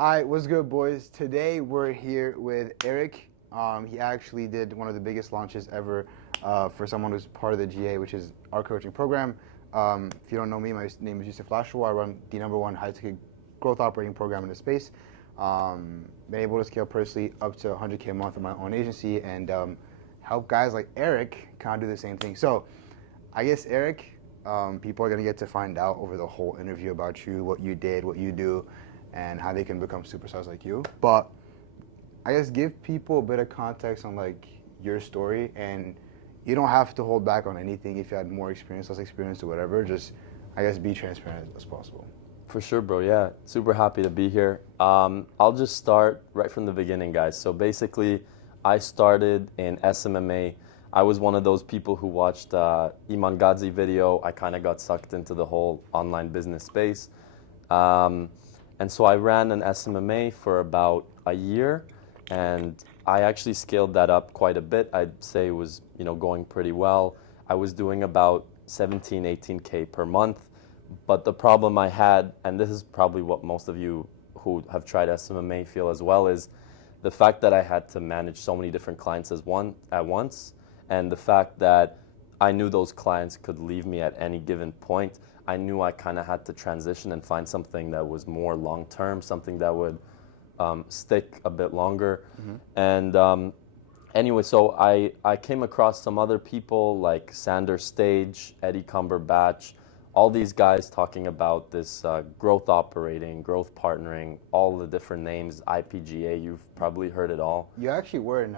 All right, what's good, boys? Today we're here with Eric. He actually did one of the biggest launches ever for someone who's part of the GA, which is our coaching program. If you don't know me, my name is Yousef. I run the #1 high-ticket growth operating program in the space. Been able to scale personally up to 100K a month in my own agency and help guys like Eric kind of do the same thing. So I guess, Eric, people are going to get to find out over the whole interview about you, what you did, what you do, and how they can become superstars like you. But I guess give people a bit of context on like your story, and you don't have to hold back on anything if you had more experience, less experience, or whatever. Just, I guess, be transparent as possible. For sure, bro. Yeah, super happy to be here. I'll just start right from the beginning, guys. So basically, I started in SMMA. I was one of those people who watched Iman Gadzhi video. I kind of got sucked into the whole online business space. And so I ran an SMMA for about a year, and I actually scaled that up quite a bit. I'd say it was, going pretty well. I was doing about 17, 18K per month. But the problem I had, and this is probably what most of you who have tried SMMA feel as well, is the fact that I had to manage so many different clients at once, and the fact that I knew those clients could leave me at any given point. I knew I kind of had to transition and find something that was more long-term, something that would stick a bit longer. And anyway, so I came across some other people like Sander Stage, Eddie Cumberbatch, all these guys talking about this growth operating, growth partnering, all the different names, IPGA, you've probably heard it all. You actually were in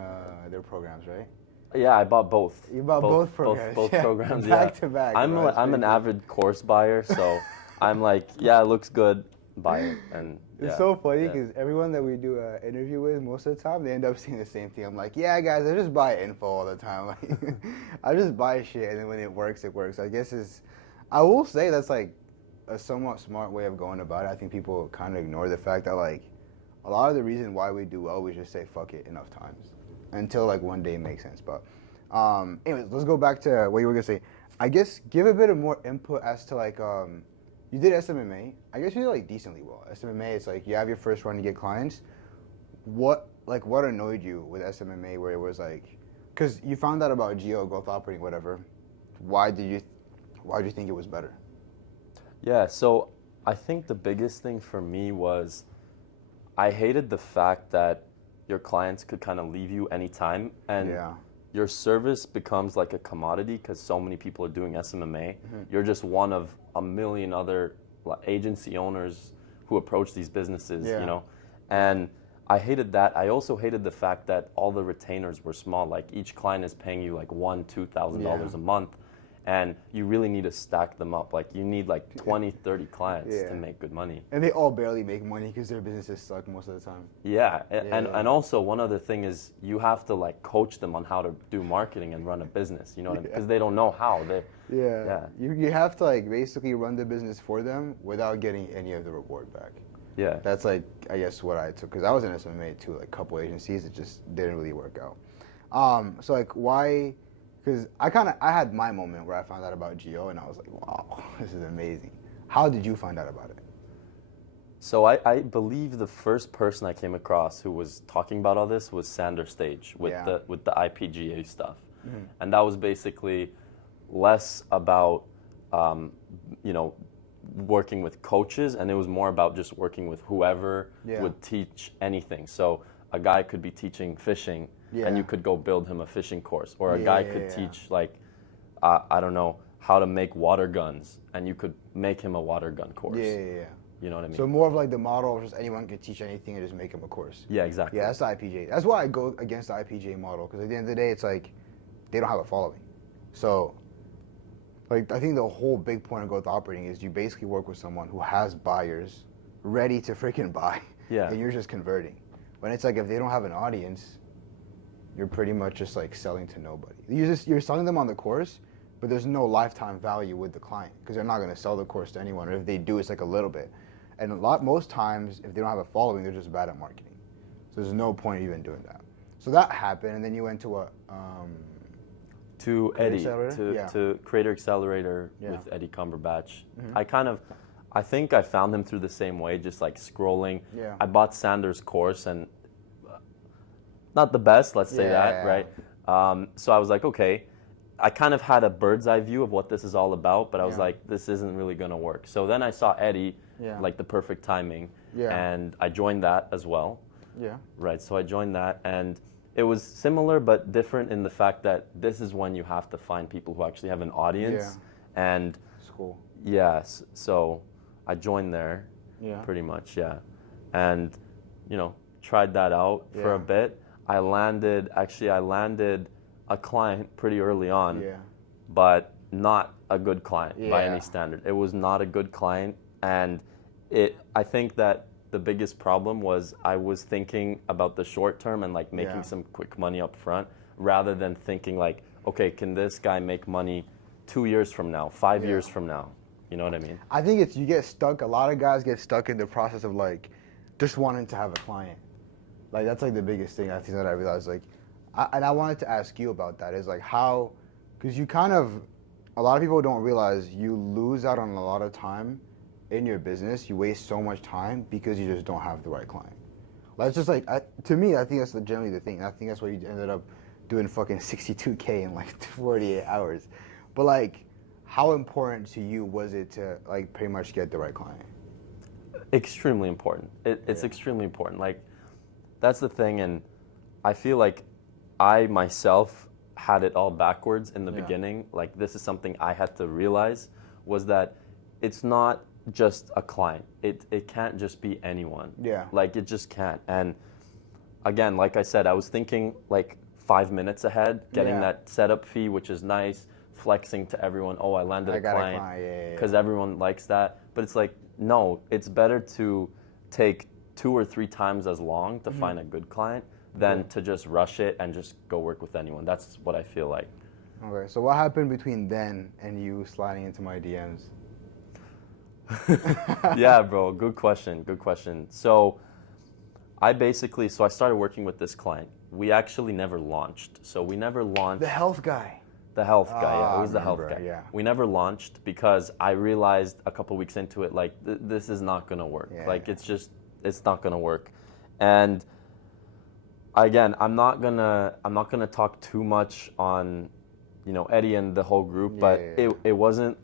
their programs, right? Yeah, I bought both. You bought both programs. Both yeah. programs, back to back. I'm an avid course buyer, so I'm like, yeah, it looks good, buy it. And it's so funny because everyone that we do an interview with, most of the time, they end up saying the same thing. I'm like, yeah, guys, I just buy info all the time. Like, I just buy shit, and then when it works, it works. I guess I will say that's like a somewhat smart way of going about it. I think people kind of ignore the fact that like a lot of the reason why we do well, we just say fuck it enough times until like one day it makes sense. But anyways, let's go back to what you were gonna say. I guess give a bit of more input as to like you did SMMA. I guess you did like decently well. SMMA, it's like you have your first run, you get clients. What annoyed you with SMMA where it was like, because you found out about geo growth operating, whatever. Why did you think it was better? Yeah, so I think the biggest thing for me was I hated the fact that your clients could kind of leave you anytime, and your service becomes like a commodity because so many people are doing SMMA. You're just one of a million other agency owners who approach these businesses, and I hated that. I also hated the fact that all the retainers were small. Like each client is paying you like $1,000-$2,000 a month, and you really need to stack them up. Like you need like 20, 30 clients to make good money. And they all barely make money because their businesses suck most of the time. And also one other thing is you have to like coach them on how to do marketing and run a business, you know what I mean? Because they don't know how. You have to like basically run the business for them without getting any of the reward back. Yeah. That's like, I guess what I took, because I was in SMA too, like a couple agencies, it just didn't really work out. So like why, because I had my moment where I found out about Geo and I was like, wow, this is amazing. How did you find out about it? So I believe the first person I came across who was talking about all this was Sander Stage with the IPGA stuff. And that was basically less about, working with coaches, and it was more about just working with whoever would teach anything. So a guy could be teaching fishing, and you could go build him a fishing course, or a guy could teach like, I don't know, how to make water guns, and you could make him a water gun course. You know what I mean? So more of like the model of just anyone can teach anything and just make him a course. Yeah, exactly. Yeah, that's the IPJ. That's why I go against the IPJ model, because at the end of the day, it's like they don't have a following. So like I think the whole big point of growth operating is you basically work with someone who has buyers ready to freaking buy, and you're just converting. When it's like if they don't have an audience, you're pretty much just like selling to nobody. You're selling them on the course, but there's no lifetime value with the client because they're not going to sell the course to anyone, or if they do, it's like a little bit. And most times, if they don't have a following, they're just bad at marketing. So there's no point even doing that. So that happened, and then you went to a to Eddie, to Creator Accelerator with Eddie Cumberbatch. I I think I found him through the same way, just like scrolling. Yeah. I bought Sanders' course and not the best, let's say that, right? So I was like, okay. I kind of had a bird's eye view of what this is all about, but I was like, this isn't really going to work. So then I saw Eddie, like the perfect timing, and I joined that as well. Yeah. Right, so I joined that, and it was similar but different in the fact that this is when you have to find people who actually have an audience. And School. yes, so I joined there, pretty much, and tried that out for a bit. I landed a client pretty early on, but not a good client by any standard. It was not a good client, and I think that the biggest problem was I was thinking about the short term and like making some quick money up front rather than thinking like, okay, can this guy make money 2 years from now, 5 years from now? You know what I mean? I think you get stuck. A lot of guys get stuck in the process of like just wanting to have a client. Like that's like the biggest thing I think that I realized. Like, I wanted to ask you about that. Is like how, because a lot of people don't realize you lose out on a lot of time in your business. You waste so much time because you just don't have the right client. That's just like, to me, I think that's generally the thing. I think that's why you ended up doing fucking 62K in like 48 hours. But like, how important to you was it to like pretty much get the right client? Extremely important. It's extremely important. Like, that's the thing, and I feel like I myself had it all backwards in the beginning. Like, this is something I had to realize, was that it's not just a client. It can't just be anyone. Yeah. Like, it just can't. And again, like I said, I was thinking like 5 minutes ahead, getting that setup fee, which is nice, flexing to everyone, oh, I landed a client, because everyone likes that. But it's like, no, it's better to take 2 or 3 times as long to find a good client than to just rush it and just go work with anyone. That's what I feel like. Okay, so what happened between then and you sliding into my DMs? Yeah, bro, good question. So I started working with this client. We actually never launched. So we never launched. The health guy. The health guy, yeah. It was the health guy. Yeah. We never launched because I realized a couple weeks into it, like, this is not going to work. Yeah. Like, it's not going to work. And again, I'm not gonna talk too much on, Eddie and the whole group, but it wasn't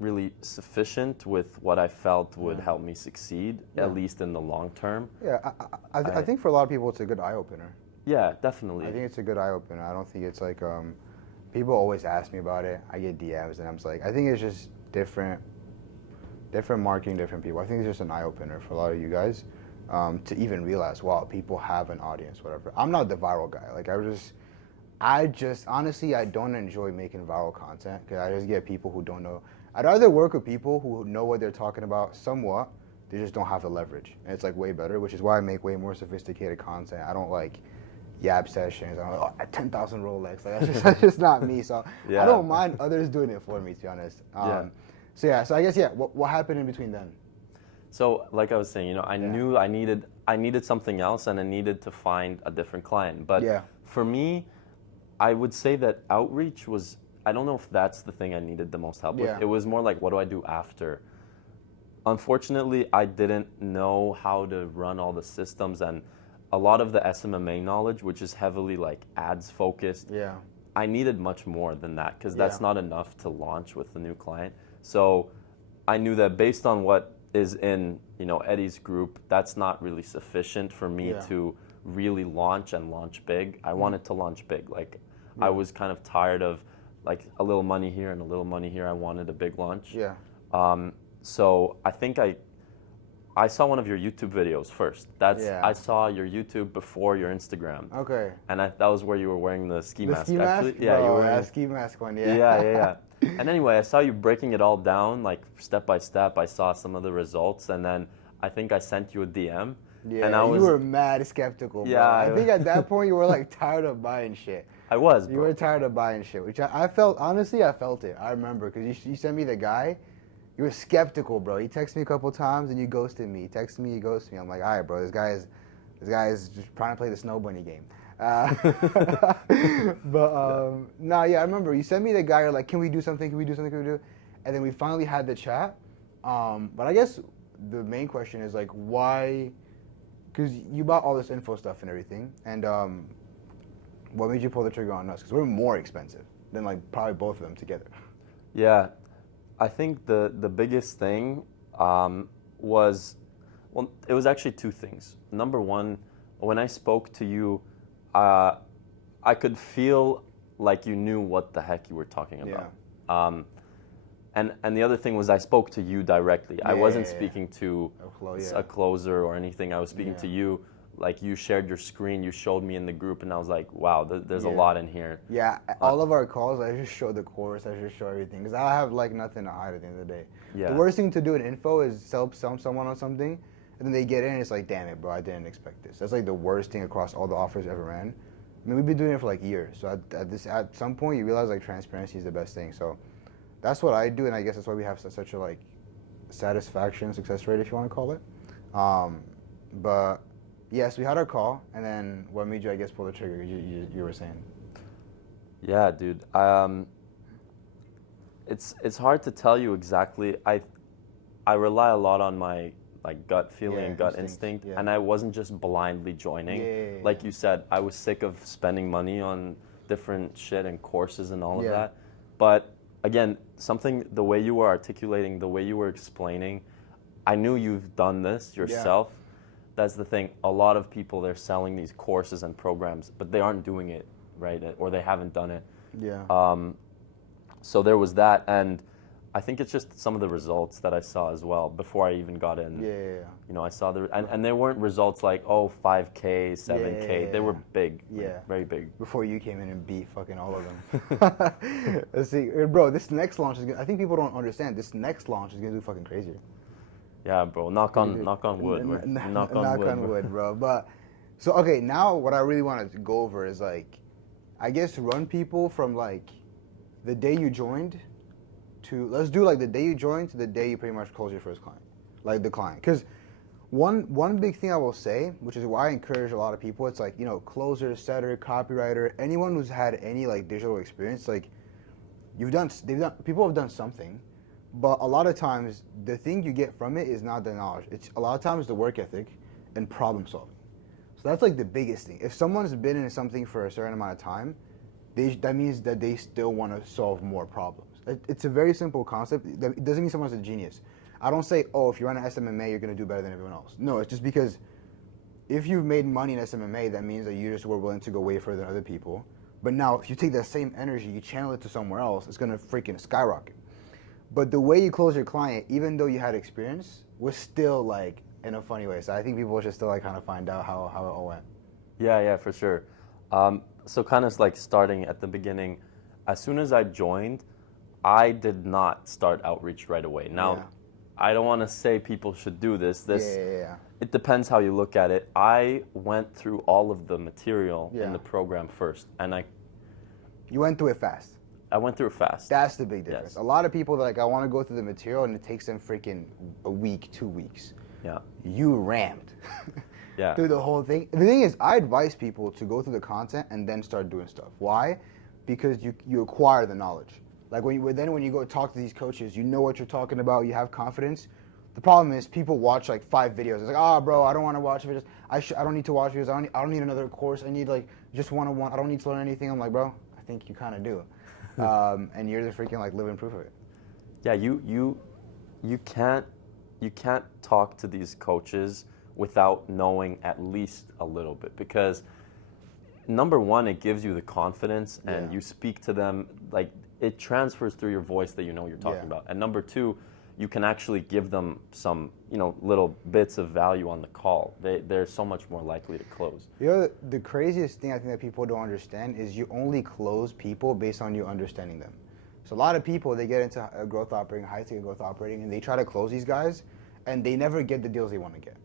really sufficient with what I felt would help me succeed, at least in the long term. Yeah, I think for a lot of people it's a good eye opener. Yeah, definitely. I think it's a good eye opener. I don't think it's like people always ask me about it. I get DMs and I'm just like, I think it's just different marketing, different people. I think it's just an eye opener for a lot of you guys. To even realize, wow, people have an audience, whatever. I'm not the viral guy. Like, I just honestly, I don't enjoy making viral content because I just get people who don't know. I'd rather work with people who know what they're talking about somewhat. They just don't have the leverage, and it's like way better. Which is why I make way more sophisticated content. I don't like yab sessions. I'm like, 10,000 Rolex. Like that's just not me. So I don't mind others doing it for me, to be honest. So I guess What happened in between then? So, like I was saying, I knew I needed something else, and I needed to find a different client. But for me, I would say that outreach was, I don't know if that's the thing I needed the most help with. It was more like, what do I do after? Unfortunately, I didn't know how to run all the systems, and a lot of the SMMA knowledge, which is heavily like ads focused. I needed much more than that, because that's not enough to launch with a new client. So I knew that based on what is in Eddie's group, that's not really sufficient for me to really launch big. I wanted to launch big. Like, I was kind of tired of like a little money here and a little money here. I wanted a big launch. So I think I saw one of your YouTube videos first. I saw your YouTube before your Instagram. Okay. And that was where you were wearing the ski mask. Ski mask? Actually. Yeah, Bro, you were wearing that ski mask one. Yeah. And anyway, I saw you breaking it all down, like step by step. I saw some of the results, and then I think I sent you a DM. Yeah, and you were mad skeptical, bro. Yeah, I think at that point you were like tired of buying shit. I was, bro. You were tired of buying shit, which I felt, honestly, I felt it. I remember, because you sent me the guy. You were skeptical, bro. He texted me a couple times, and you ghosted me. He texted me, you ghosted me. I'm like, all right, bro, this guy is just trying to play the snow bunny game. I remember you sent me the guy. You're like, can we do something? And then we finally had the chat, But I guess the main question is like, why? Because you bought all this info stuff and everything, and what made you pull the trigger on us? Because we're more expensive than like probably both of them together. Yeah, I think the biggest thing was, well, it was actually two things. Number one, when I spoke to you, I could feel like you knew what the heck you were talking about. Yeah. And the other thing was I spoke to you directly. I wasn't speaking to Yeah. a closer or anything. I was speaking Yeah. to you. Like you shared your screen, you showed me in the group, and I was like, wow, there's a Yeah. lot in here. Yeah, all of our calls, I just show the course, I just show everything, because I have like nothing to hide at the end of the day. Yeah. The worst thing to do in info is sell someone on something, and then they get in, and it's like, damn it, bro, I didn't expect this. That's like the worst thing across all the offers I ever ran. I mean, we've been doing it for like years, so at some point you realize like transparency is the best thing. So that's what I do, and I guess that's why we have such a like satisfaction success rate, if you want to call it. But yes, we had our call, and then what made you, I guess, pull the trigger? You were saying. Yeah, dude. It's hard to tell you exactly. I rely a lot on my like gut feeling and gut instinct, and I wasn't just blindly joining. Like you said, I was sick of spending money on different shit and courses and all of that. But again, the way you were articulating, the way you were explaining, I knew you've done this yourself. That's the thing. A lot of people, they're selling these courses and programs, but they aren't doing it, right? Or they haven't done it. Yeah. So there was that, and I think it's just some of the results that I saw as well before I even got in. Yeah. You know, I saw and there weren't results like, oh, 5K, 7K. They were big. Yeah. Very big. Before you came in and beat fucking all of them. Let's see. Bro, this next launch is gonna, I think people don't understand, this next launch is going to do fucking crazier. Yeah, bro. Knock on wood. Knock on wood, bro. But so okay, now what I really want to go over is like, I guess run people from like the day you joined to, let's do like the day you joined to the day you pretty much close your first client, like the client. Because one big thing I will say, which is why I encourage a lot of people, it's like, you know, closer, setter, copywriter, anyone who's had any like digital experience, like people have done something. But a lot of times, the thing you get from it is not the knowledge. It's a lot of times the work ethic and problem solving. So that's like the biggest thing. If someone's been in something for a certain amount of time, that means that they still want to solve more problems. It's a very simple concept. It doesn't mean someone's a genius. I don't say, oh, if you run an SMMA, you're going to do better than everyone else. No, it's just because if you've made money in SMMA, that means that you just were willing to go way further than other people. But now, if you take that same energy, you channel it to somewhere else, it's going to freaking skyrocket. But the way you close your client, even though you had experience, was still like in a funny way. So I think people should still like kind of find out how it all went. Yeah, for sure. So kind of like starting at the beginning, as soon as I joined, I did not start outreach right away. Now, I don't want to say people should do this. It depends how you look at it. I went through all of the material in the program first, and You went through it fast. I went through it fast. That's the big difference. A lot of people are like, I want to go through the material, and it takes them freaking a week, 2 weeks. Yeah. You rammed through the whole thing. The thing is, I advise people to go through the content and then start doing stuff. Why? Because you acquire the knowledge. Like when you go talk to these coaches, you know what you're talking about. You have confidence. The problem is people watch like 5 videos. It's like, bro, I don't want to watch videos. I don't need to watch videos. I don't need another course. I need like just one-on-one. I don't need to learn anything. I'm like, bro, I think you kind of do. And you're the freaking like living proof of it. Yeah, you can't talk to these coaches without knowing at least a little bit, because number one, it gives you the confidence, and you speak to them like it transfers through your voice that you know what you're talking about. And number two, you can actually give them some, little bits of value on the call. They're so much more likely to close. The craziest thing I think that people don't understand is you only close people based on you understanding them. So a lot of people, they get into growth operating, high ticket growth operating, and they try to close these guys, and they never get the deals they want to get.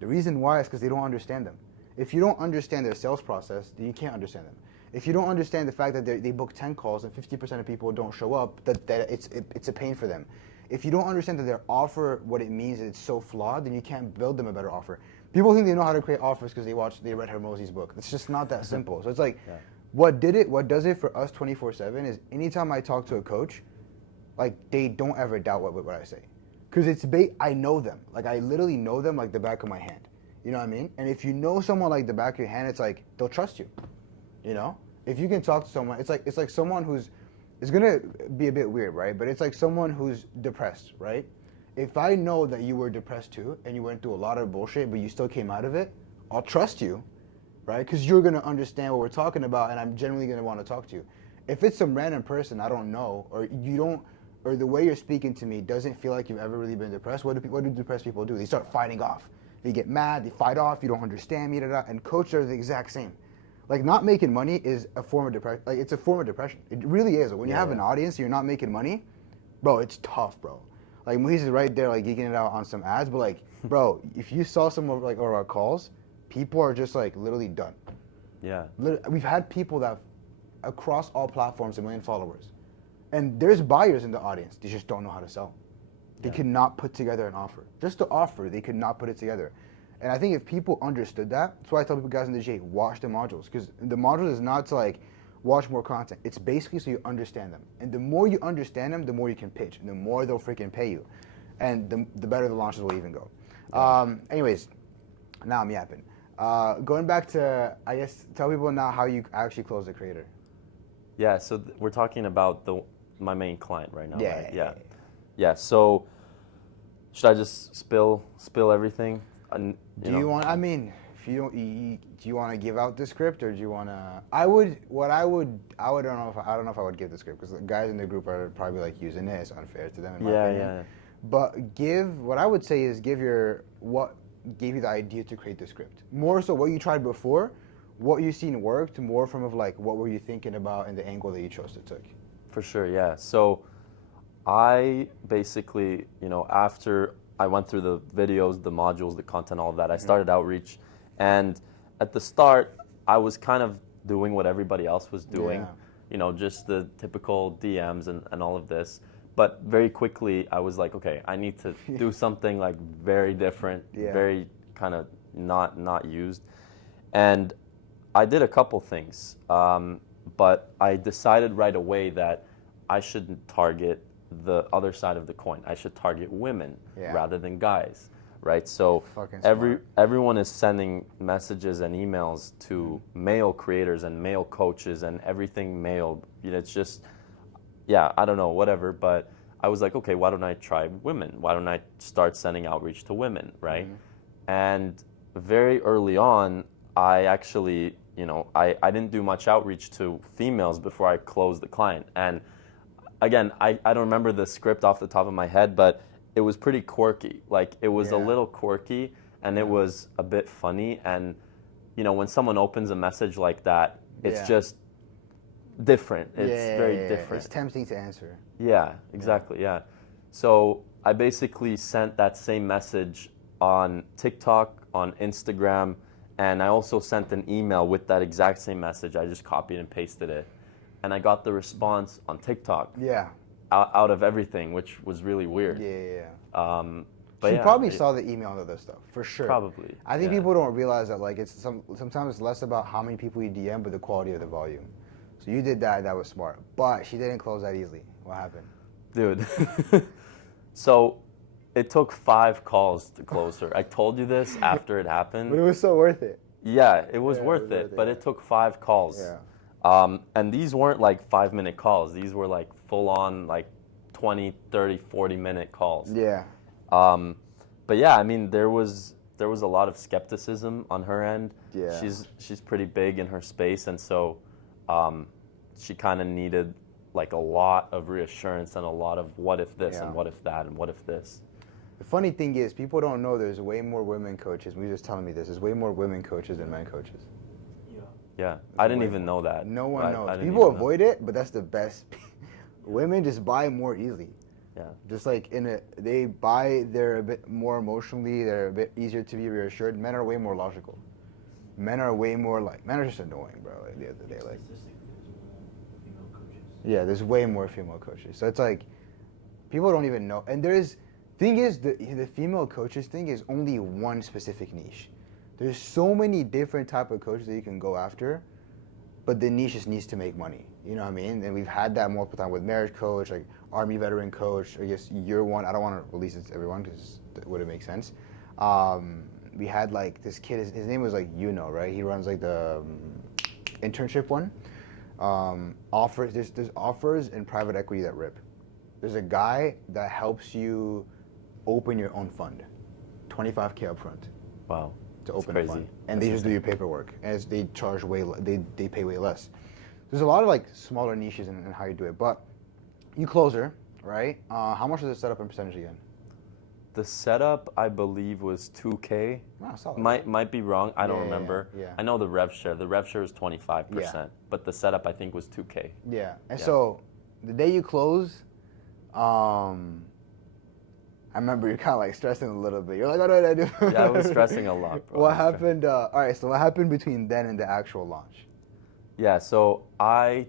The reason why is because they don't understand them. If you don't understand their sales process, then you can't understand them. If you don't understand the fact that they book 10 calls and 50% of people don't show up, that it's a pain for them. If you don't understand that their offer, what it means, that it's so flawed, then you can't build them a better offer. People think they know how to create offers because they read Hermosi's book. It's just not that simple. So it's like, what does it for us 24/7 is anytime I talk to a coach, like they don't ever doubt what I say. Because I know them. Like, I literally know them like the back of my hand. You know what I mean? And if you know someone like the back of your hand, it's like they'll trust you. You know? If you can talk to someone, it's like someone who's, it's gonna be a bit weird, right? But it's like someone who's depressed, right? If I know that you were depressed too, and you went through a lot of bullshit, but you still came out of it, I'll trust you, right? Because you're gonna understand what we're talking about, and I'm genuinely gonna want to talk to you. If it's some random person I don't know, or you don't, or the way you're speaking to me doesn't feel like you've ever really been depressed, what do depressed people do? They start fighting off. They get mad, they fight off, you don't understand me, da, da. And coaches are the exact same. Like, not making money is a form of depression. Like, it's a form of depression. It really is. When you have an audience and you're not making money, bro, it's tough, bro. Like, Moise is right there, like, geeking it out on some ads, but, like, bro, if you saw some of, like, our calls, people are just, like, literally done. Yeah. We've had people that, across all platforms, 1 million followers. And there's buyers in the audience. They just don't know how to sell. They could not put together an offer. Just to offer, they could not put it together. And I think if people understood that, that's why I tell people, guys in the J, watch the modules. Because the module is not to, like, watch more content. It's basically so you understand them. And the more you understand them, the more you can pitch. And the more they'll freaking pay you. And the better the launches will even go. Anyways, now I'm yapping. Going back to, I guess, tell people now how you actually close the creator. Yeah, so we're talking about my main client right now, Yeah, right? Yeah, so should I just spill everything? Do you want, I mean, if you don't, do you want to give out the script, or do you want to, I don't know if I would give the script, because the guys in the group are probably like using it. It's unfair to them, in my opinion. Yeah. But what I would say is what gave you the idea to create the script. More so what you tried before, what you seen worked, more from of like, what were you thinking about and the angle that you chose to take? For sure, yeah. So I basically, after I went through the videos, the modules, the content, all of that, I started outreach. And at the start, I was kind of doing what everybody else was doing, just the typical DMs and all of this. But very quickly, I was like, okay, I need to do something like very different, very kind of not used. And I did a couple things, but I decided right away that I shouldn't target the other side of the coin. I should target women rather than guys, right? So everyone is sending messages and emails to male creators and male coaches and everything male. It's just, I don't know, whatever. But I was like, okay, why don't I try women? Why don't I start sending outreach to women, right? And very early on, I actually, I didn't do much outreach to females before I closed the client. And again, I don't remember the script off the top of my head, but it was pretty quirky. Like, it was a little quirky, and it was a bit funny. And, when someone opens a message like that, it's just different. It's very different. It's tempting to answer. Yeah, exactly, yeah. So I basically sent that same message on TikTok, on Instagram, and I also sent an email with that exact same message. I just copied and pasted it. And I got the response on TikTok. Out of everything, which was really weird. But she probably saw the email and other stuff, for sure. Probably. I think people don't realize that, like, it's sometimes it's less about how many people you DM, but the quality of the volume. So you did that was smart. But she didn't close that easily. What happened? Dude. So it took 5 calls to close her. I told you this after it happened. But it was so worth it. Yeah, it was worth it, but it took 5 calls. And these weren't like 5-minute calls. These were like full-on like 20, 30, 40-minute calls. But yeah, I mean, there was a lot of skepticism on her end. She's pretty big in her space, and so she kind of needed like a lot of reassurance and a lot of what if this and what if that and what if this. The funny thing is, people don't know there's way more women coaches. We were just telling me this. There's way more women coaches than men coaches. Yeah, I didn't even know that. No one knows. People avoid it, but that's the best. Women just buy more easily. Just like they buy, they're a bit more emotionally, they're a bit easier to be reassured. Men are way more logical. Men are way more men are just annoying, bro. Like the other day, like. Yeah, there's way more female coaches. So it's like, people don't even know. And thing is, the female coaches thing is only one specific niche. There's so many different type of coaches that you can go after. but the niche just needs to make money. You know what I mean? And we've had that multiple times with marriage coach, like Army veteran coach. I guess you're one. I don't want to release it to everyone because it wouldn't make sense. We had like this kid. His name was like right? He runs like the internship one. Offers. There's offers in private equity that rip. There's a guy that helps you open your own fund, $25K up front. Wow. To open crazy. a fund, and they just do your paperwork, and they charge they pay way less. There's a lot of like smaller niches in how you do it, but you closer, right? How much is the setup and percentage again? The setup, I believe, was 2K. Wow, solid. Might be wrong. I don't remember. Yeah. I know the rev share. The rev share is 25%, Yeah. but the setup I think was 2K. Yeah, and Yeah. so the day you close, I remember you're kind of like stressing a little bit. You're like, what did I do? Yeah, I was stressing a lot, bro. What happened? All right, so what happened between then and the actual launch? Yeah, so our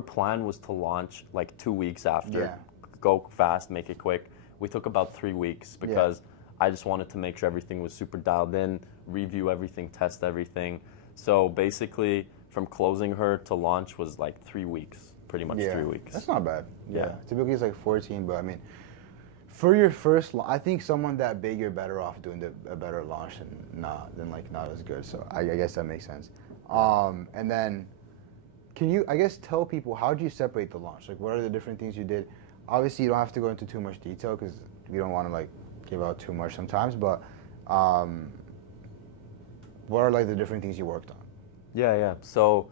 plan was to launch like 2 weeks after. Yeah. Go fast, make it quick. We took about 3 weeks because I just wanted to make sure everything was super dialed in, review everything, test everything. So basically, from closing her to launch was like 3 weeks, pretty much 3 weeks. That's not bad. Yeah. Typically it's like 14, but I mean, for your first, I think someone that big, you're better off doing a better launch than not as good. So I guess that makes sense. And then, can you, I guess, tell people how did you separate the launch? Like, what are the different things you did? Obviously, you don't have to go into too much detail because we don't want to like give out too much sometimes. But what are like the different things you worked on? Yeah. So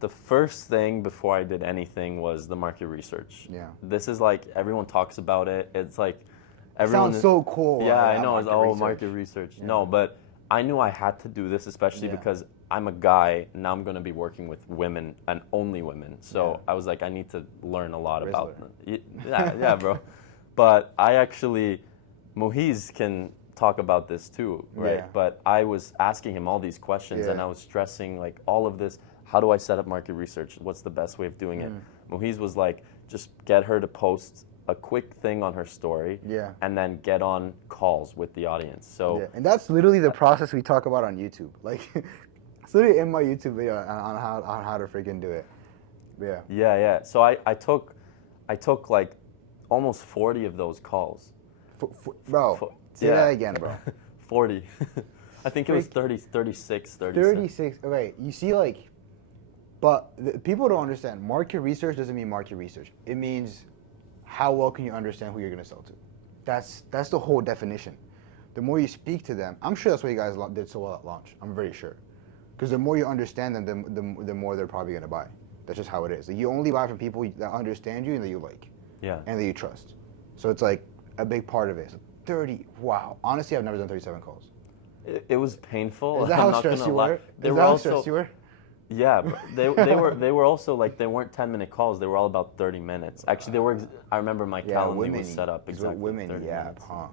the first thing before I did anything was the market research. Yeah. This is like, everyone talks about it. It's like, Sounds so cool. Yeah, right? I know. It's market research. Yeah. No, but I knew I had to do this, especially because I'm a guy. Now I'm going to be working with women and only women. So I was like, I need to learn a lot about them. Yeah, bro. But I actually, Mohiz can talk about this too, right? Yeah. But I was asking him all these questions and I was stressing like all of this. How do I set up market research? What's the best way of doing it? Mohiz was like, just get her to post a quick thing on her story and then get on calls with the audience. So and that's literally the process we talk about on YouTube. Like, it's literally in my YouTube video on how to freaking do it. Yeah. So I took like almost 40 of those calls. Bro, say that again, bro. 40. I think it was 36, 37. 36. Okay, you see, like, but people don't understand. Market research doesn't mean market research. It means how well can you understand who you're going to sell to. That's the whole definition. The more you speak to them, I'm sure that's why you guys did so well at launch. I'm very sure. Because the more you understand them, the more they're probably going to buy. That's just how it is. Like, you only buy from people that understand you and that you like. Yeah. And that you trust. So it's like a big part of it. So 30, wow. Honestly, I've never done 37 calls. It was painful. Is that how stressed you were? Is that how stressed you were? Yeah, they were also like, they weren't 10-minute calls. They were all about 30 minutes. Actually, they were. I remember my calendar was set up exactly. Women, 30 minutes. huh?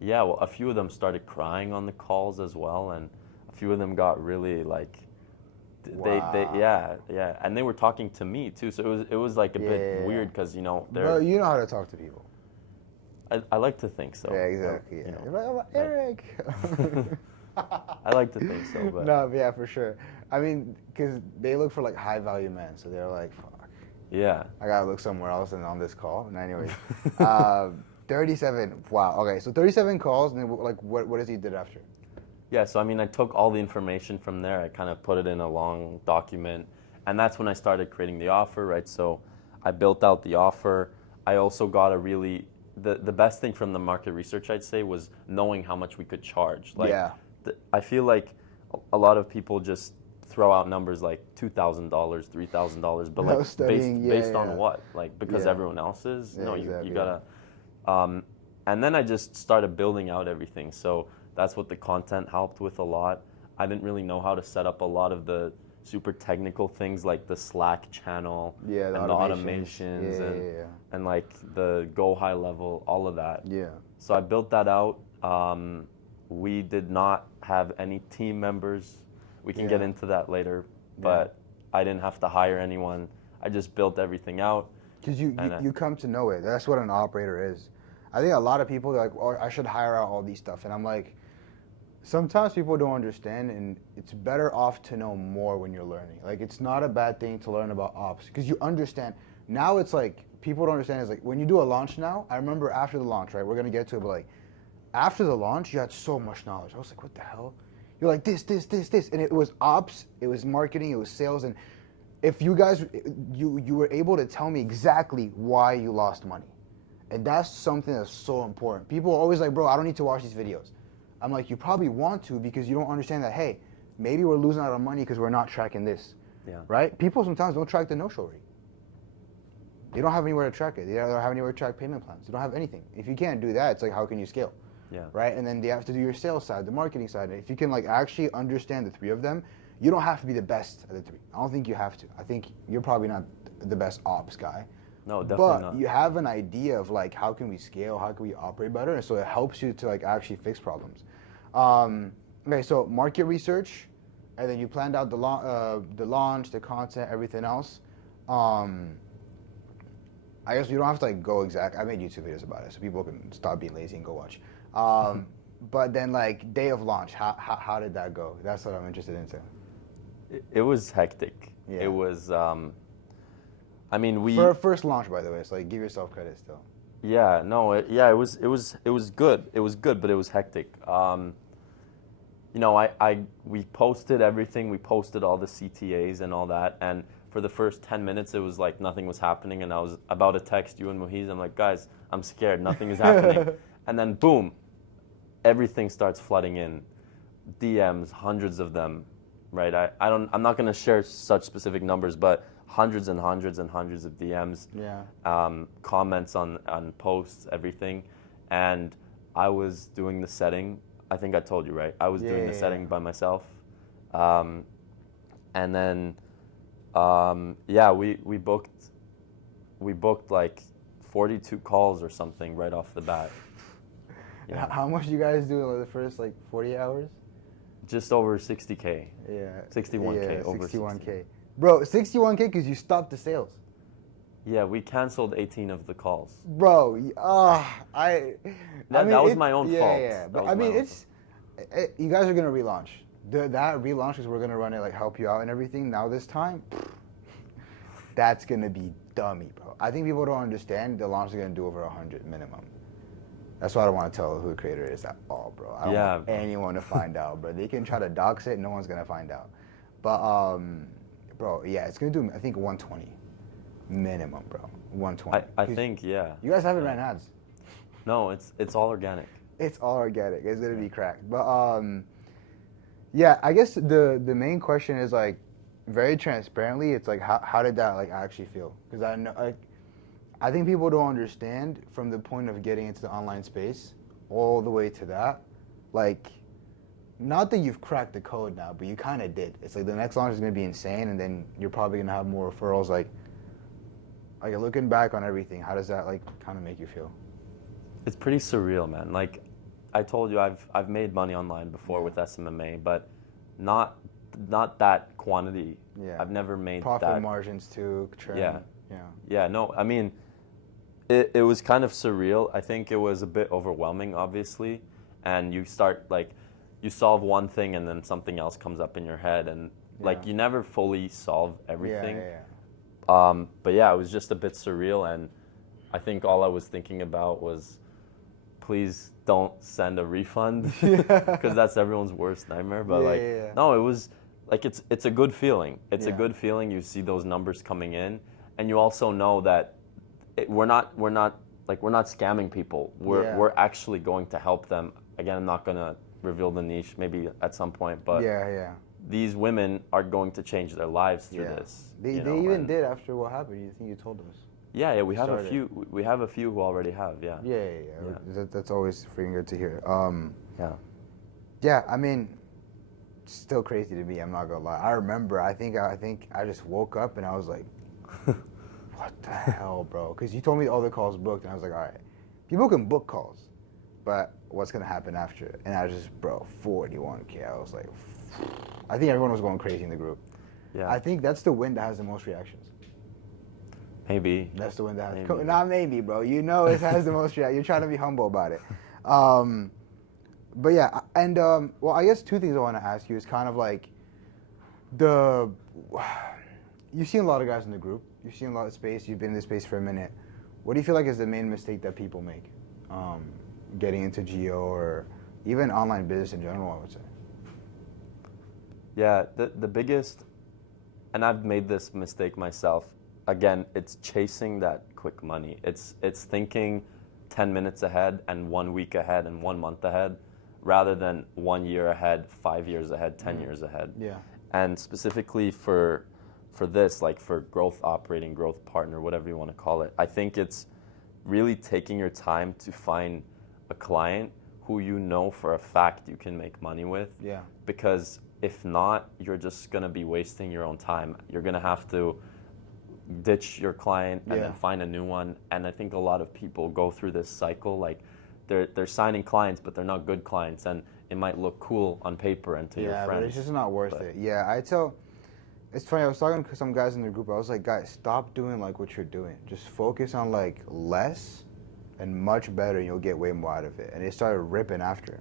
Yeah, well, a few of them started crying on the calls as well, and a few of them got really like, and they were talking to me too. So it was like a bit weird because they're. Bro, you know how to talk to people. I like to think so. Yeah, exactly. Eric. I like to think so, but no, yeah, for sure. I mean, because they look for like high value men, so they're like, fuck. Yeah. I gotta look somewhere else than on this call. And anyways, 37. Wow. Okay, so 37 calls, and then like, what is he did after? Yeah. So I mean, I took all the information from there. I kind of put it in a long document, and that's when I started creating the offer, right? So I built out the offer. I also got a really the best thing from the market research, I'd say, was knowing how much we could charge. Like, I feel like a lot of people just throw out numbers like $2,000, $3,000, but like based on what? Like, because everyone else is? No, you gotta. And then I just started building out everything. So that's what the content helped with a lot. I didn't really know how to set up a lot of the super technical things like the Slack channel and the automations and like the Go High Level, all of that. Yeah. So I built that out. We did not have any team members. We can get into that later, but I didn't have to hire anyone. I just built everything out. Because you come to know it. That's what an operator is. I think a lot of people are like, oh, I should hire out all these stuff. And I'm like, sometimes people don't understand, and it's better off to know more when you're learning. Like, it's not a bad thing to learn about ops because you understand. Now it's like people don't understand. It's like when you do a launch now. I remember after the launch, right? We're gonna get to it, but like after the launch, you had so much knowledge. I was like, what the hell? You're like this, and it was ops, it was marketing, it was sales, and if you guys, you were able to tell me exactly why you lost money, and that's something that's so important. People are always like, bro, I don't need to watch these videos. I'm like, you probably want to because you don't understand that, hey, maybe we're losing out on money because we're not tracking this, right? People sometimes don't track the no-show rate. They don't have anywhere to track it. They don't have anywhere to track payment plans. They don't have anything. If you can't do that, it's like, how can you scale? Right? And then they have to do your sales side, the marketing side. If you can like actually understand the three of them, you don't have to be the best at the three. I don't think you have to. I think you're probably not the best ops guy. No, definitely but not. You have an idea of like, how can we scale? How can we operate better? And so it helps you to like actually fix problems. Okay, so market research, and then you planned out the launch, the content, everything else. I guess you don't have to like go exact. I made YouTube videos about it, so people can stop being lazy and go watch. But then like day of launch, how did that go? That's what I'm interested in too. It was hectic. Yeah. It was. I mean, we for a first launch, by the way. So like, give yourself credit still. Yeah. No. It was good. It was good, but it was hectic. You know, we posted everything. We posted all the CTAs and all that, and for the first 10 minutes, it was like nothing was happening, and I was about to text you and Muhiz. I'm like, guys, I'm scared. Nothing is happening. And then boom, everything starts flooding in, DMs, hundreds of them, right? I'm not gonna share such specific numbers, but hundreds and hundreds and hundreds of DMs, comments on posts, everything, and I was doing the setting. I think I told you, right? I was doing the setting by myself, and then. We booked like 42 calls or something right off the bat. Yeah. How much do you guys do in the first like 40 hours? Just over 60K. Yeah. 61K. Yeah, over 61K. Bro, 61K because you stopped the sales. Yeah, we canceled 18 of the calls. Bro, that was my own fault. Yeah. But I mean, you guys are gonna relaunch. That relaunch is we're gonna run it like help you out and everything. Now this time, that's gonna be dummy, bro. I think people don't understand the launch is gonna do over 100 minimum. That's why I don't want to tell who the creator is at all, bro. I don't want anyone to find out, bro. They can try to dox it, no one's gonna find out. But bro, yeah, it's gonna do I think 120 minimum, bro. 120. I think, yeah. You guys haven't ran ads. No, it's all organic. It's all organic. It's gonna be cracked. But yeah, I guess the main question is like, very transparently, it's like how did that like actually feel? Because I know I think people don't understand from the point of getting into the online space all the way to that. Like, not that you've cracked the code now, but you kind of did. It's like the next launch is gonna be insane, and then you're probably gonna have more referrals. Like looking back on everything, how does that like kind of make you feel? It's pretty surreal, man. Like I told you, I've made money online before with SMMA, but not that quantity. Yeah. I've never made profit that. margins too. Trend. Yeah. Yeah. Yeah. No, I mean, it was kind of surreal. I think it was a bit overwhelming, obviously, and you start like, you solve one thing and then something else comes up in your head, and like you never fully solve everything. But yeah, it was just a bit surreal, and I think all I was thinking about was, please don't send a refund, because that's everyone's worst nightmare. But no, it was like it's a good feeling. It's a good feeling. You see those numbers coming in, and you also know that we're not scamming people. We're actually going to help them. Again, I'm not gonna reveal the niche, maybe at some point, but these women are going to change their lives through this. They even did after what happened. You think you told us? Yeah, we have a few. We have a few who already have. Yeah. That's always freaking good to hear. Yeah. I mean, it's still crazy to me. I'm not gonna lie. I remember. I think I just woke up and I was like, "What the hell, bro?" Because you told me all the calls booked, and I was like, "All right, people can book calls, but what's gonna happen after it?" And I just, bro, 41K. I was like, I think everyone was going crazy in the group. Yeah. I think that's the win that has the most reactions. Maybe. That's the one that has. Maybe. Not maybe, bro. You know it has the most reactions. You're trying to be humble about it. But yeah, and well, I guess two things I want to ask you is kind of like the you've seen a lot of guys in the group. You've seen a lot of space. You've been in this space for a minute. What do you feel like is the main mistake that people make getting into geo or even online business in general? I would say. Yeah, the biggest, and I've made this mistake myself. Again, it's chasing that quick money. It's thinking 10 minutes ahead and 1 week ahead and 1 month ahead, rather than 1 year ahead, 5 years ahead, 10 years ahead. Yeah. And specifically for this, like for growth operating, growth partner, whatever you want to call it, I think it's really taking your time to find a client who you know for a fact you can make money with. Yeah. Because if not, you're just going to be wasting your own time. You're going to have to ditch your client and then find a new one. And I think a lot of people go through this cycle, like they're signing clients, but they're not good clients, and it might look cool on paper and to your friends. Yeah, but it's just not worth it. Yeah, it's funny, I was talking to some guys in the group, I was like, guys, stop doing like what you're doing. Just focus on like less and much better, and you'll get way more out of it. And they started ripping after.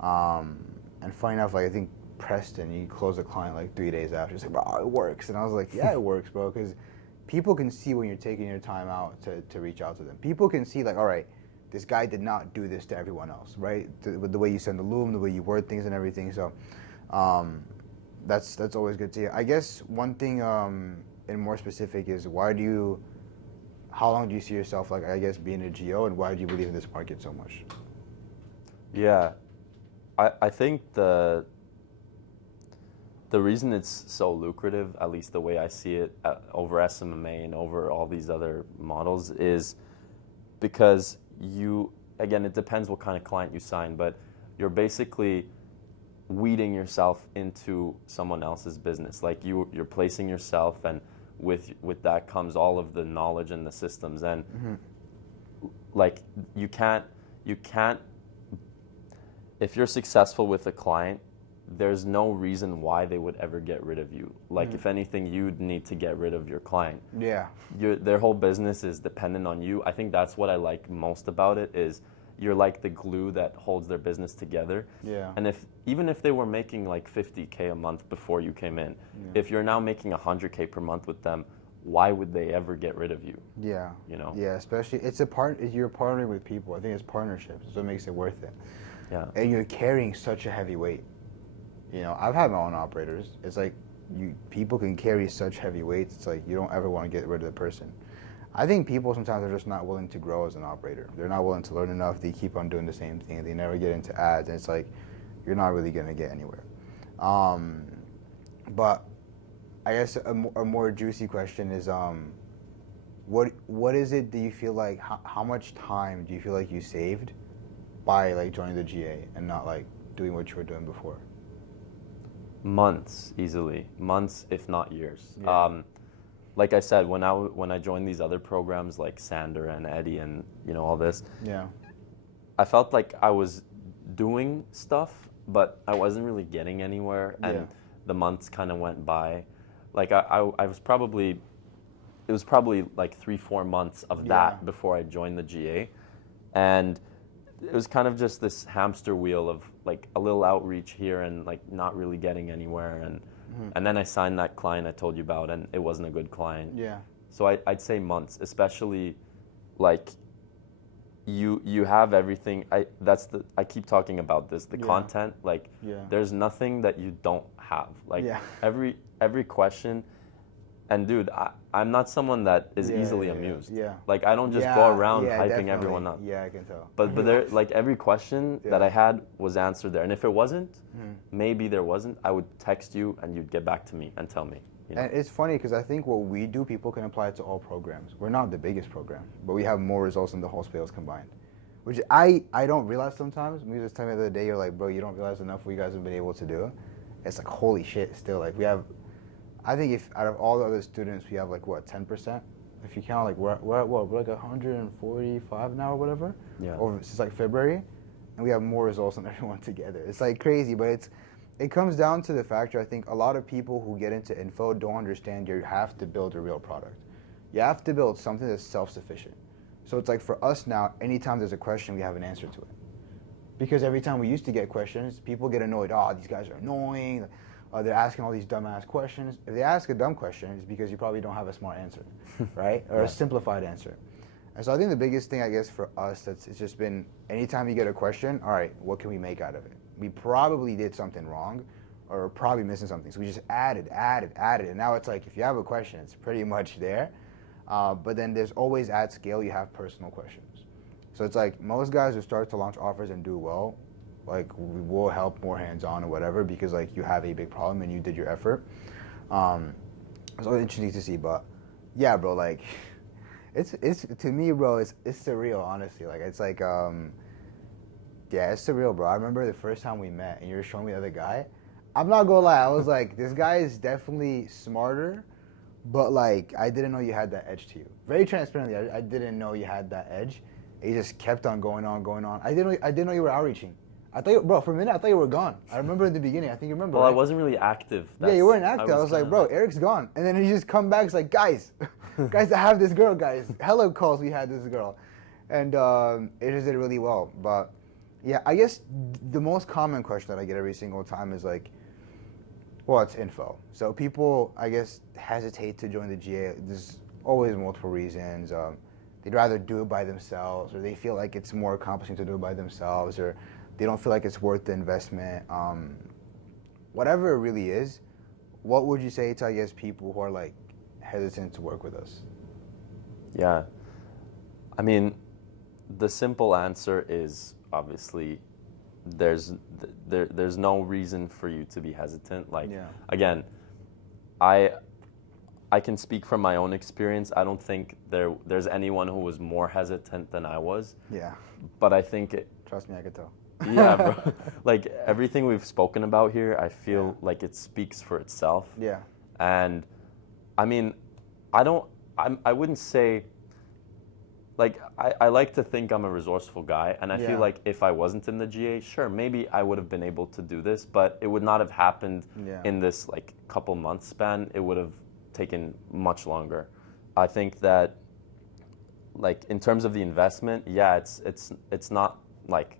And funny enough, like I think Preston, he closed a client like 3 days after. He's like, bro, it works. And I was like, yeah, it works, bro, because people can see when you're taking your time out to reach out to them. People can see like, all right, this guy did not do this to everyone else, right? With the way you send the loom, the way you word things and everything. So that's always good to hear. I guess one thing in more specific is how long do you see yourself, like, I guess, being a GO, and why do you believe in this market so much? Yeah, I think the reason it's so lucrative, at least the way I see it, over SMMA and over all these other models, is because again, it depends what kind of client you sign, but you're basically weeding yourself into someone else's business. Like you're placing yourself, and with that comes all of the knowledge and the systems. And like you can't, if you're successful with a client, there's no reason why they would ever get rid of you. Like if anything, you'd need to get rid of your client. Yeah. Their whole business is dependent on you. I think that's what I like most about it, is you're like the glue that holds their business together. Yeah. And even if they were making like 50K a month before you came in, if you're now making 100K per month with them, why would they ever get rid of you? Yeah. You know? Yeah, especially you're partnering with people. I think it's partnerships. That's what makes it worth it. Yeah. And you're carrying such a heavy weight. You know, I've had my own operators. It's like people can carry such heavy weights. It's like you don't ever want to get rid of the person. I think people sometimes are just not willing to grow as an operator. They're not willing to learn enough. They keep on doing the same thing. They never get into ads, and it's like you're not really gonna get anywhere. But I guess a more juicy question is, what is it that you feel like? How much time do you feel like you saved by like joining the GA and not like doing what you were doing before? Months, easily. Months, if not years. Yeah. Like I said, when I joined these other programs like Sander and Eddie and all this, I felt like I was doing stuff, but I wasn't really getting anywhere, and the months kind of went by. Like I was probably, it was probably like 3-4 months of that before I joined the GA, and it was kind of just this hamster wheel of like a little outreach here and like not really getting anywhere, and then I signed that client I told you about, and it wasn't a good client. Yeah. So I'd say months, especially like you have everything. I keep talking about this, the content, like there's nothing that you don't have. Like every question. And dude, I'm not someone that is easily amused. Yeah. Like I don't just go around hyping definitely. everyone up. Yeah, I can tell. But there, like every question that I had was answered there. And if it wasn't, maybe there wasn't, I would text you and you'd get back to me and tell me. You know? And it's funny because I think what we do, people can apply it to all programs. We're not the biggest program, but we have more results than the whole scales combined. Which I don't realize sometimes. You just tell me the other day, you're like, bro, you don't realize enough what you guys have been able to do. It's like, holy shit, still. Like we have, I think if out of all the other students, we have like what, 10%? If you count, like we're at what, we're like 145 now or whatever. Yeah. Since like February, and we have more results than everyone together. It's like crazy, but it comes down to the factor. I think a lot of people who get into info don't understand you have to build a real product. You have to build something that's self-sufficient. So it's like for us now, anytime there's a question, we have an answer to it. Because every time we used to get questions, people get annoyed. Oh, these guys are annoying. They're asking all these dumbass questions. If they ask a dumb question, it's because you probably don't have a smart answer, right? Or a simplified answer. And so I think the biggest thing, I guess, for us, it's just been anytime you get a question, all right, what can we make out of it? We probably did something wrong or probably missing something. So we just added. And now it's like if you have a question, it's pretty much there. But then there's always at scale, you have personal questions. So it's like most guys who start to launch offers and do well, like we will help more hands-on or whatever because like you have a big problem and you did your effort. It's always interesting to see, but yeah, bro, like it's to me, bro, it's surreal, honestly. Like it's like yeah, it's surreal, bro. I remember the first time we met and you were showing me the other guy. I'm not gonna lie, I was like, this guy is definitely smarter, but like I didn't know you had that edge to you. Very transparently, I didn't know you had that edge. He just kept on going on. I didn't know you were outreaching. I thought, bro, for a minute I thought you were gone. I remember in the beginning. I think you remember. Well, right? I wasn't really active. Yeah, you weren't active. I was like, bro, Eric's gone, and then he just come back. It's like, guys, I have this girl, guys. Hella calls we had this girl, and it just did really well. But yeah, I guess the most common question that I get every single time is like, well, it's info. So people, I guess, hesitate to join the GA. There's always multiple reasons. They'd rather do it by themselves, or they feel like it's more accomplishing to do it by themselves, or they don't feel like it's worth the investment. Whatever it really is, what would you say to, I guess, people who are like hesitant to work with us? Yeah, I mean, the simple answer is obviously there's no reason for you to be hesitant. Like, again, I can speak from my own experience. I don't think there's anyone who was more hesitant than I was. Yeah. But I think trust me, I could tell. Yeah, bro. Like everything we've spoken about here, I feel like it speaks for itself. Yeah. And I mean, I wouldn't say, like, I like to think I'm a resourceful guy, and I feel like if I wasn't in the GA, sure, maybe I would have been able to do this, but it would not have happened in this like couple months span. It would have taken much longer. I think that, like, in terms of the investment, yeah, it's not like,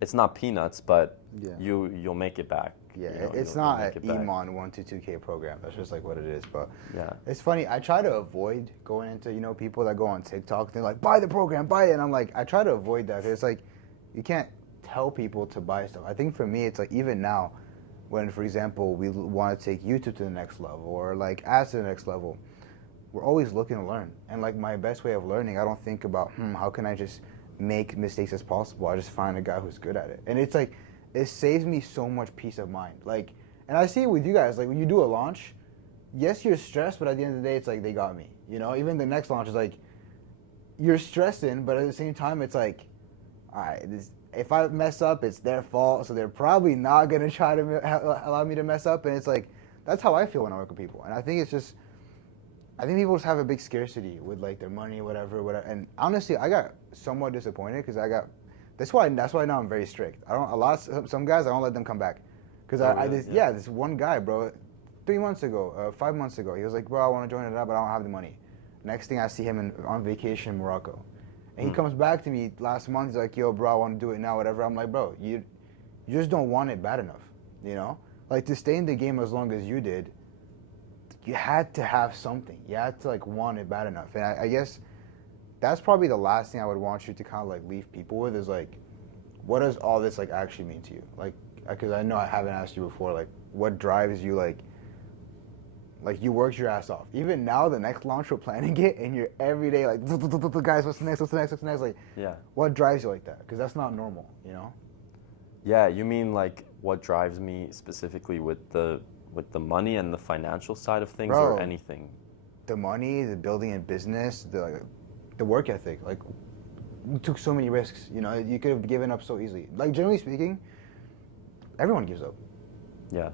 it's not peanuts, but you'll make it back. Yeah, you know, it's not an EMON 1 to 2K program. That's just like what it is. But yeah, it's funny. I try to avoid going into, people that go on TikTok. They're like, buy the program, buy it. And I'm like, I try to avoid that. 'Cause it's like, you can't tell people to buy stuff. I think for me, it's like even now, when, for example, we want to take YouTube to the next level or like ads to the next level, we're always looking to learn. And like my best way of learning, I don't think about, how can I just make mistakes as possible? I just find a guy who's good at it. And it's like, it saves me so much peace of mind. Like, and I see it with you guys, like when you do a launch, yes, you're stressed, but at the end of the day, it's like, they got me. Even the next launch is like, you're stressing, but at the same time, it's like, all right, if I mess up, it's their fault. So they're probably not going to try to allow me to mess up. And it's like, that's how I feel when I work with people. And I think it's just, I think people just have a big scarcity with like their money, whatever. And honestly, I got somewhat disappointed because that's why now I'm very strict. Some guys, I don't let them come back. Because this one guy, bro, 3 months ago, 5 months ago, he was like, bro, I want to join it up, but I don't have the money. Next thing I see him on vacation in Morocco. And he comes back to me last month, he's like, yo, bro, I want to do it now, whatever. I'm like, bro, you just don't want it bad enough, Like, to stay in the game as long as you did, you had to have something. You had to, like, want it bad enough. And I guess that's probably the last thing I would want you to kind of, like, leave people with is, like, what does all this, like, actually mean to you? Like, because I know I haven't asked you before, like, what drives you, like, you worked your ass off. Even now, the next launch, we're planning it, and you're every day like, guys, what's next? Like, what drives you like that? Because that's not normal, Yeah, you mean like what drives me specifically with the money and the financial side of things, bro, or anything? The money, the building a business, the work ethic. Like, you took so many risks. You could have given up so easily. Like, generally speaking, everyone gives up. Yeah.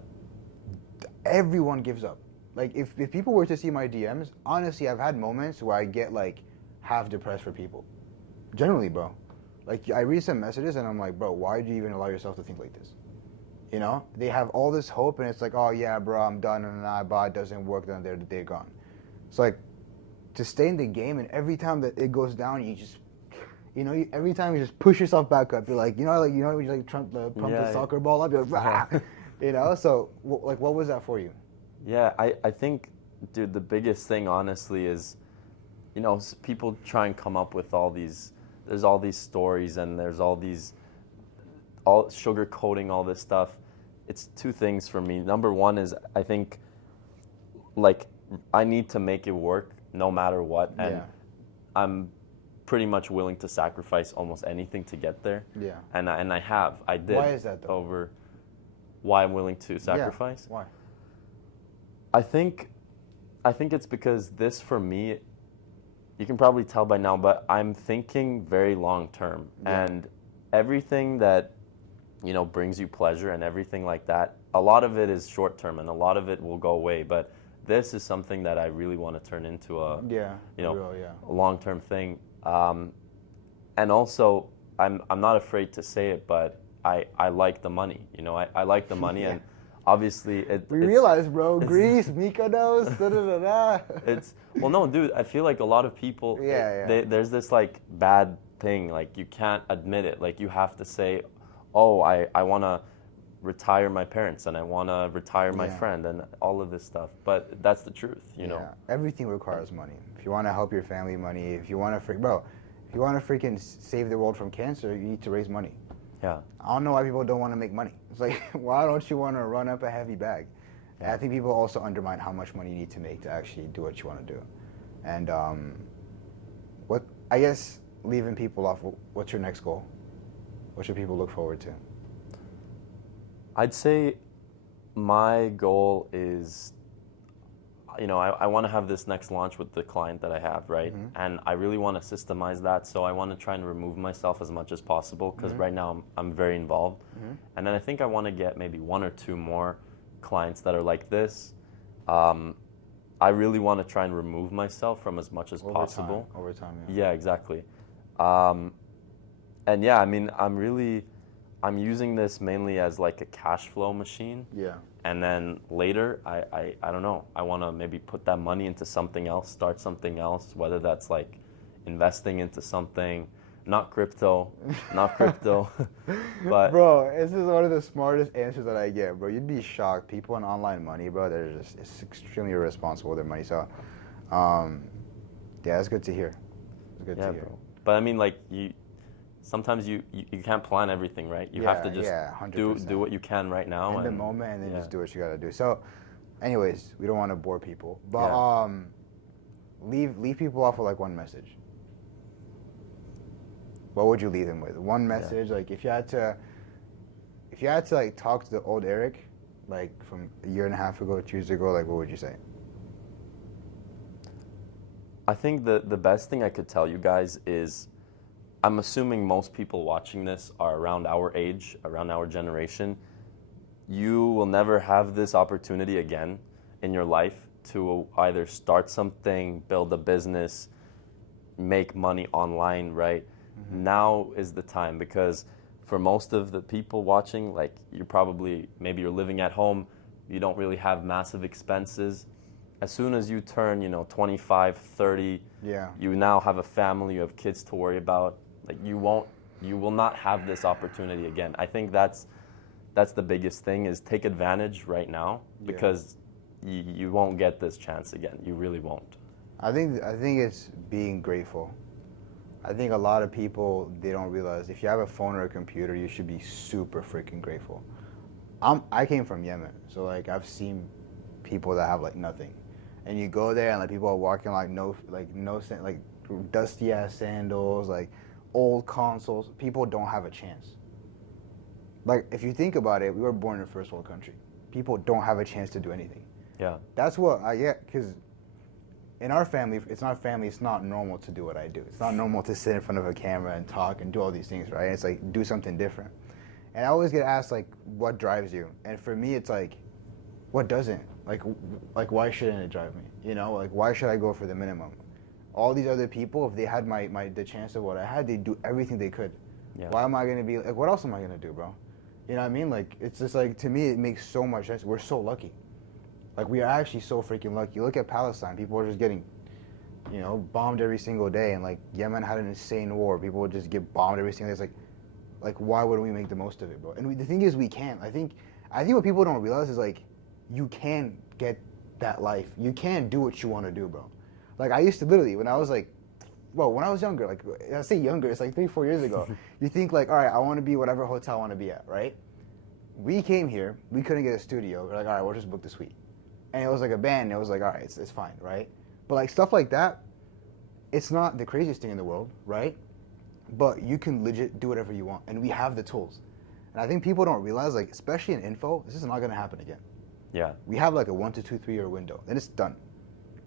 Everyone gives up. Like, if people were to see my DMs, honestly, I've had moments where I get, like, half depressed for people. Generally, bro. Like, I read some messages, and I'm like, bro, why do you even allow yourself to think like this? They have all this hope, and it's like, oh, yeah, bro, I'm done, and but it doesn't work, then they're gone. It's like, to stay in the game, and every time that it goes down, you You know, every time you just push yourself back up, you're like, when you like pump the soccer ball up, you're like, rah! You know. So, like, what was that for you? Yeah, I think, dude, the biggest thing, honestly, is, people try and come up with there's all these stories and there's all sugarcoating all this stuff. It's two things for me. Number one is, I think, like, I need to make it work no matter what. And I'm pretty much willing to sacrifice almost anything to get there. Yeah. And I did. Why is that, though? Over why I'm willing to sacrifice? Yeah. Why? I think it's because this, for me, you can probably tell by now, but I'm thinking very long term. Yeah. And everything that, brings you pleasure and everything like that, a lot of it is short term and a lot of it will go away. But this is something that I really want to turn into a long term thing. And also, I'm not afraid to say it, but I like the money. I like the money. And obviously, we realize, bro, Greece, Mykonos, well, no, dude, I feel like a lot of people, there's this, like, bad thing, like, you can't admit it. Like, you have to say, oh, I want to retire my parents and I want to retire my friend and all of this stuff. But that's the truth, you know. Everything requires money. If you want to help your family, money. If you want to freaking save the world from cancer, you need to raise money. Yeah. I don't know why people don't want to make money. It's like, why don't you want to run up a heavy bag? And I think people also undermine how much money you need to make to actually do what you want to do. And I guess, leaving people off, what's your next goal? What should people look forward to? I'd say my goal is, I want to have this next launch with the client that I have, right? Mm-hmm. And I really want to systemize that. So I want to try and remove myself as much as possible because right now I'm very involved. Mm-hmm. And then I think I want to get maybe one or two more clients that are like this. I really want to try and remove myself from as much as possible. Over time, yeah. Yeah, exactly. And yeah, I mean, I'm using this mainly as like a cash flow machine. Yeah. And then later, I don't know, I want to maybe put that money into something else, start something else, whether that's like investing into something, not crypto, but... Bro, this is one of the smartest answers that I get, bro. You'd be shocked. People in online money, bro, it's extremely irresponsible with their money. So, yeah, it's good to hear. It's good to hear. Bro. But I mean, like, sometimes you can't plan everything, right? You have to just do what you can right now. In the moment, and then just do what you got to do. So, anyways, we don't want to bore people. But leave people off with, like, one message. What would you leave them with? One message, like, if you had to like talk to the old Eric, like from a year and a half ago, 2 years ago, like, what would you say? I think the best thing I could tell you guys is, I'm assuming most people watching this are around our age, around our generation. You will never have this opportunity again in your life to either start something, build a business, make money online, right? Mm-hmm. Now is the time, because for most of the people watching, like, maybe you're living at home, you don't really have massive expenses. As soon as you turn, 25, 30, you now have a family, you have kids to worry about. Like, you will not have this opportunity again. I think that's the biggest thing, is take advantage right now, because you won't get this chance again. You really won't. I think it's being grateful. I think a lot of people, they don't realize if you have a phone or a computer, you should be super freaking grateful. I came from Yemen, so like I've seen people that have like nothing, and you go there and like people are walking like dusty ass sandals, like old consoles. People don't have a chance. Like, if you think about it, we were born in a first world country. People don't have a chance to do anything. Yeah. That's what I get, because in our family, it's not normal to do what I do. It's not normal to sit in front of a camera and talk and do all these things, right? It's like, do something different. And I always get asked, like, what drives you? And for me, it's like, what doesn't? Like why shouldn't it drive me? Like, why should I go for the minimum? All these other people, if they had the chance of what I had, they'd do everything they could. Yeah. Why am I going to be, like, what else am I going to do, bro? You know what I mean? Like, it's just like, to me, it makes so much sense. We're so lucky. Like, we are actually so freaking lucky. Look at Palestine. People are just getting you know, bombed every single day, and like Yemen had an insane war. People would just get bombed every single day. It's like why wouldn't we make the most of it, bro? And the thing is, we can. I think what people don't realize is like, you can get that life. You can do what you want to do, bro. Like I used to literally when I was like, well, when I was younger, like I say younger, it's like 3-4 years ago. You think like, all right, I want to be whatever hotel I want to be at, right? We came here, we couldn't get a studio. We're like, all right, we'll just book the suite. And it was like a band, and it was like, all right, it's fine, right? But like stuff like that, it's not the craziest thing in the world, right? But you can legit do whatever you want, and we have the tools. And I think people don't realize, like, especially in info, this is not gonna happen again. Yeah. We have like a 1 to 2, 3 year window, then it's done.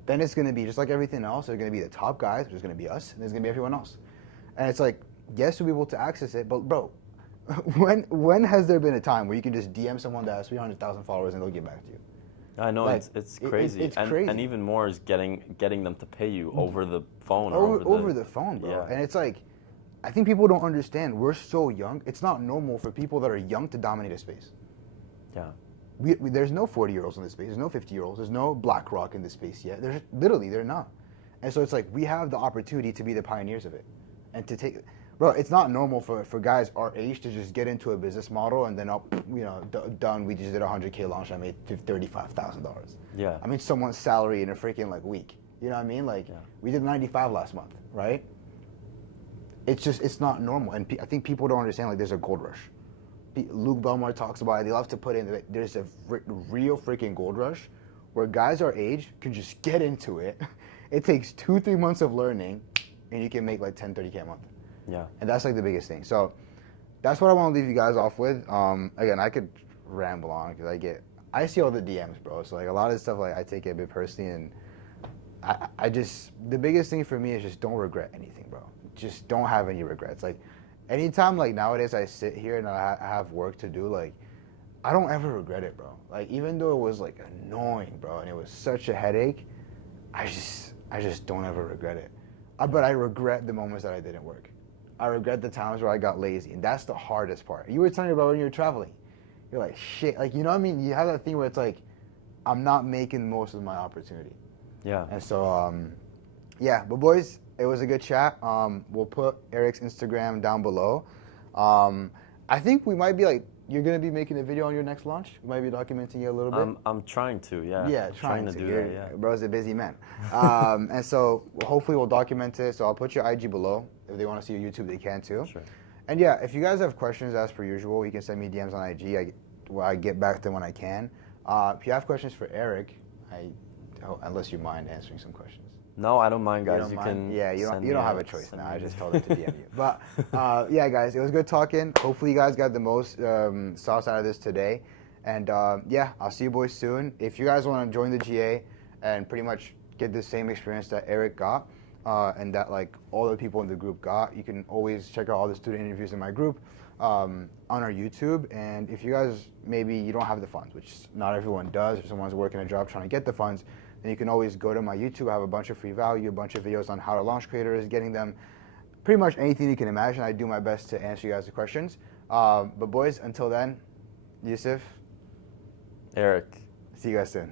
Then it's gonna be just like everything else. There's gonna be the top guys, there's gonna be us, and there's gonna be everyone else. And it's like, yes, we'll be able to access it, but bro, when has there been a time where you can just DM someone that has 300,000 followers and they'll get back to you? I know, Like, it's crazy. it's and, crazy. And even more is getting them to pay you over the phone. Over the phone, bro. Yeah. And it's like, I think people don't understand. We're so young. It's not normal for people that are young to dominate a space. Yeah. There's no 40-year-olds in this space. There's no 50-year-olds. There's no BlackRock in this space yet. There's literally, they're not. And so it's like, we have the opportunity to be the pioneers of it. And to take, bro, it's not normal for guys our age to just get into a business model and then, done. We just did a 100K launch. I made $35,000. Yeah. I mean, someone's salary in a freaking like week. You know what I mean? Like, we did 95 last month, right? It's not normal. And I think people don't understand, like, there's a gold rush. Luke Belmar talks about it. They love to put in, there's a real freaking gold rush where guys our age can just get into it. It takes 2-3 months of learning, and you can make like 10-30K a month. Yeah. And that's like the biggest thing. So that's what I want to leave you guys off with. Again, I could ramble on because I see all the DMs, bro. So like a lot of stuff, like I take it a bit personally, and I just, the biggest thing for me is just don't regret anything, bro. Just don't have any regrets. Like anytime, like nowadays I sit here and I have work to do, like I don't ever regret it, bro. Like even though it was like annoying, bro, and it was such a headache, I just don't ever regret it. But I regret the moments that I didn't work. I regret the times where I got lazy, and that's the hardest part. You were telling me about when you were traveling. You're like, shit, like, you know what I mean? You have that thing where it's like, I'm not making the most of my opportunity. Yeah. And so, yeah, but boys, it was a good chat. We'll put Eric's Instagram down below. I think we might be like, you're going to be making a video on your next launch? We might be documenting you a little bit. I'm trying to, yeah. Yeah, I'm trying to do You're, that, yeah. Bro's a busy man. And so hopefully we'll document it. So I'll put your IG below. If they want to see your YouTube, they can too. Sure. And yeah, if you guys have questions, as per usual, you can send me DMs on IG. I get back to them when I can. If you have questions for Eric, unless you mind answering some questions. No, I don't mind, guys. You don't mind? Yeah, you don't me have a- a choice send now. me I a- just told them to DM you. But yeah, guys, it was good talking. Hopefully you guys got the most sauce out of this today. And yeah, I'll see you boys soon. If you guys want to join the GA and pretty much get the same experience that Eric got and that like all the people in the group got, you can always check out all the student interviews in my group on our YouTube. And if you guys, maybe you don't have the funds, which not everyone does, or someone's working a job trying to get the funds, then you can always go to my YouTube. I have a bunch of free value, a bunch of videos on how to launch creators, getting them pretty much anything you can imagine. I do my best to answer you guys the questions. But boys, until then, Yousef, Eric. see you guys soon.